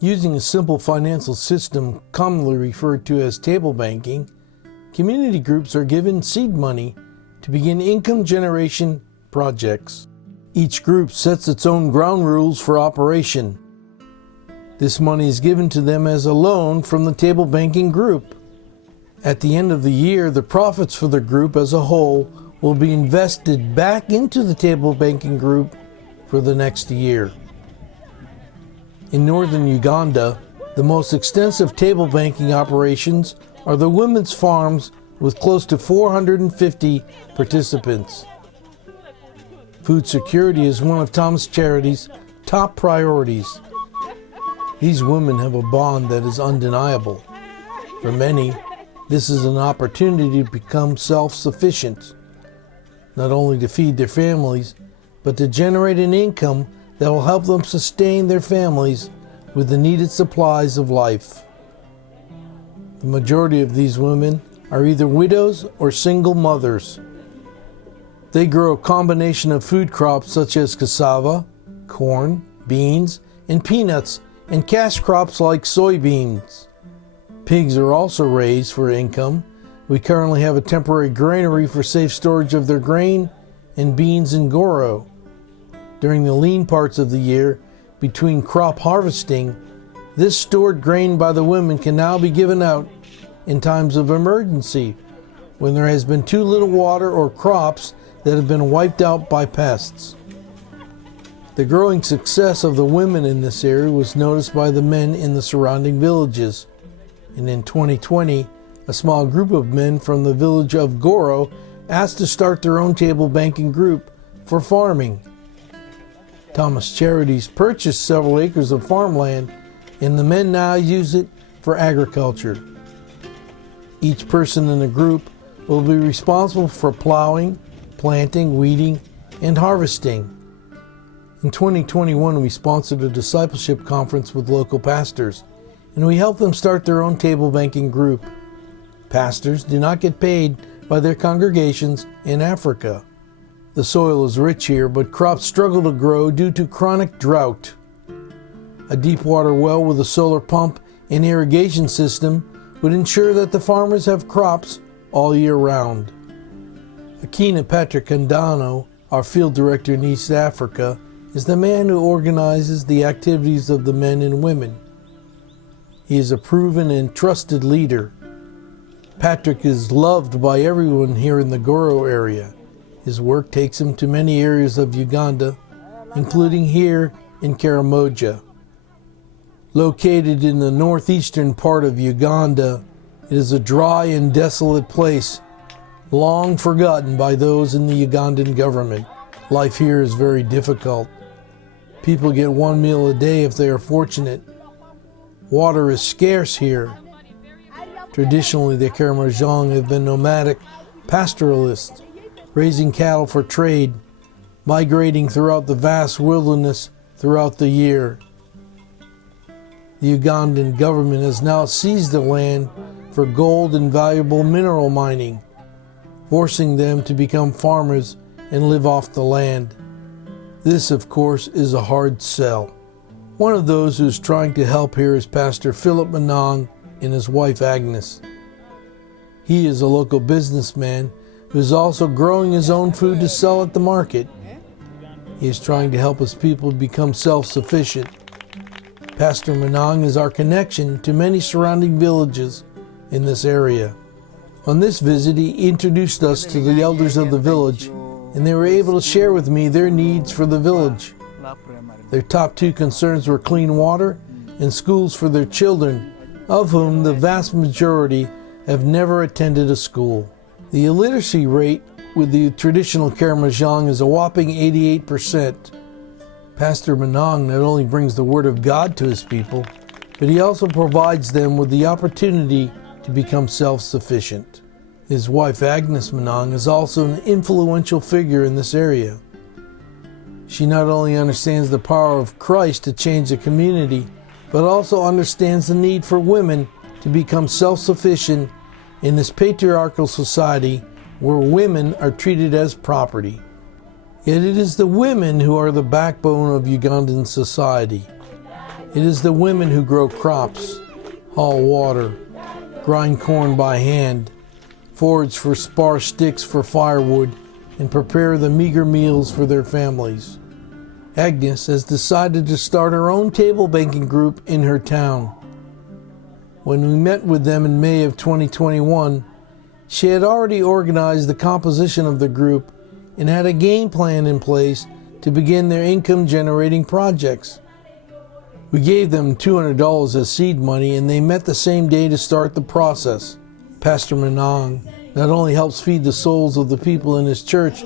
Using a simple financial system commonly referred to as table banking, community groups are given seed money to begin income generation projects. Each group sets its own ground rules for operation. This money is given to them as a loan from the table banking group. At the end of the year, the profits for the group as a whole will be invested back into the table banking group for the next year. In northern Uganda, the most extensive table banking operations are the women's farms with close to 450 participants. Food security is one of Thomas Charities' top priorities. These women have a bond that is undeniable. For many, this is an opportunity to become self-sufficient, not only to feed their families, but to generate an income that will help them sustain their families with the needed supplies of life. The majority of these women are either widows or single mothers. They grow a combination of food crops such as cassava, corn, beans, and peanuts, and cash crops like soybeans. Pigs are also raised for income. We currently have a temporary granary for safe storage of their grain and beans in Goro. During the lean parts of the year, between crop harvesting, this stored grain by the women can now be given out in times of emergency, when there has been too little water or crops that have been wiped out by pests. The growing success of the women in this area was noticed by the men in the surrounding villages, and in 2020, a small group of men from the village of Goro asked to start their own table banking group for farming. Thomas Charities purchased several acres of farmland, and the men now use it for agriculture. Each person in the group will be responsible for plowing, planting, weeding, and harvesting. In 2021, we sponsored a discipleship conference with local pastors, and we helped them start their own table banking group. Pastors do not get paid by their congregations in Africa. The soil is rich here, but crops struggle to grow due to chronic drought. A deep water well with a solar pump and irrigation system would ensure that the farmers have crops all year round. Akina Patrick-Kandano, our field director in East Africa, is the man who organizes the activities of the men and women. He is a proven and trusted leader. Patrick is loved by everyone here in the Goro area. His work takes him to many areas of Uganda, including here in Karamoja. Located in the northeastern part of Uganda, it is a dry and desolate place, long forgotten by those in the Ugandan government. Life here is very difficult. People get one meal a day if they are fortunate. Water is scarce here. Traditionally, the Karamojong have been nomadic pastoralists, raising cattle for trade, migrating throughout the vast wilderness throughout the year. The Ugandan government has now seized the land for gold and valuable mineral mining, forcing them to become farmers and live off the land. This, of course, is a hard sell. One of those who is trying to help here is Pastor Philip Manong and his wife Agnes. He is a local businessman who is also growing his own food to sell at the market. He is trying to help his people become self-sufficient. Pastor Manong is our connection to many surrounding villages in this area. On this visit, he introduced us to the elders of the village, and they were able to share with me their needs for the village. Their top two concerns were clean water and schools for their children, of whom the vast majority have never attended a school. The illiteracy rate with the traditional Karamojong is a whopping 88%. Pastor Manong not only brings the Word of God to his people, but he also provides them with the opportunity to become self-sufficient. His wife Agnes Manong is also an influential figure in this area. She not only understands the power of Christ to change the community, but also understands the need for women to become self-sufficient in this patriarchal society where women are treated as property. Yet it is the women who are the backbone of Ugandan society. It is the women who grow crops, haul water, grind corn by hand, forage for sparse sticks for firewood, and prepare the meager meals for their families. Agnes has decided to start her own table banking group in her town. When we met with them in May of 2021, she had already organized the composition of the group and had a game plan in place to begin their income-generating projects. We gave them $200 as seed money, and they met the same day to start the process. Pastor Manong not only helps feed the souls of the people in his church,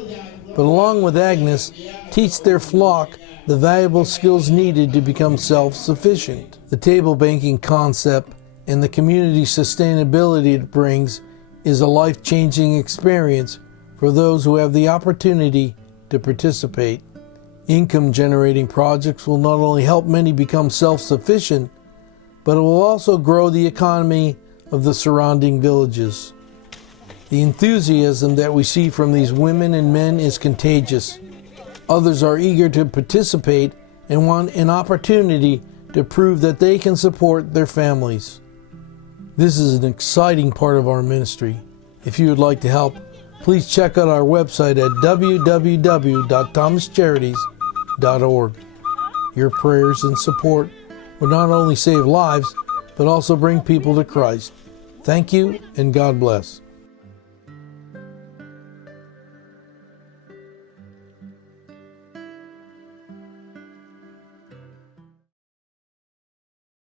but along with Agnes, teach their flock the valuable skills needed to become self-sufficient. The table banking concept and the community sustainability it brings is a life-changing experience for those who have the opportunity to participate. Income-generating projects will not only help many become self-sufficient, but it will also grow the economy of the surrounding villages. The enthusiasm that we see from these women and men is contagious. Others are eager to participate and want an opportunity to prove that they can support their families. This is an exciting part of our ministry. If you would like to help, please check out our website at www.thomascharities.org. Your prayers and support will not only save lives, but also bring people to Christ. Thank you, and God bless.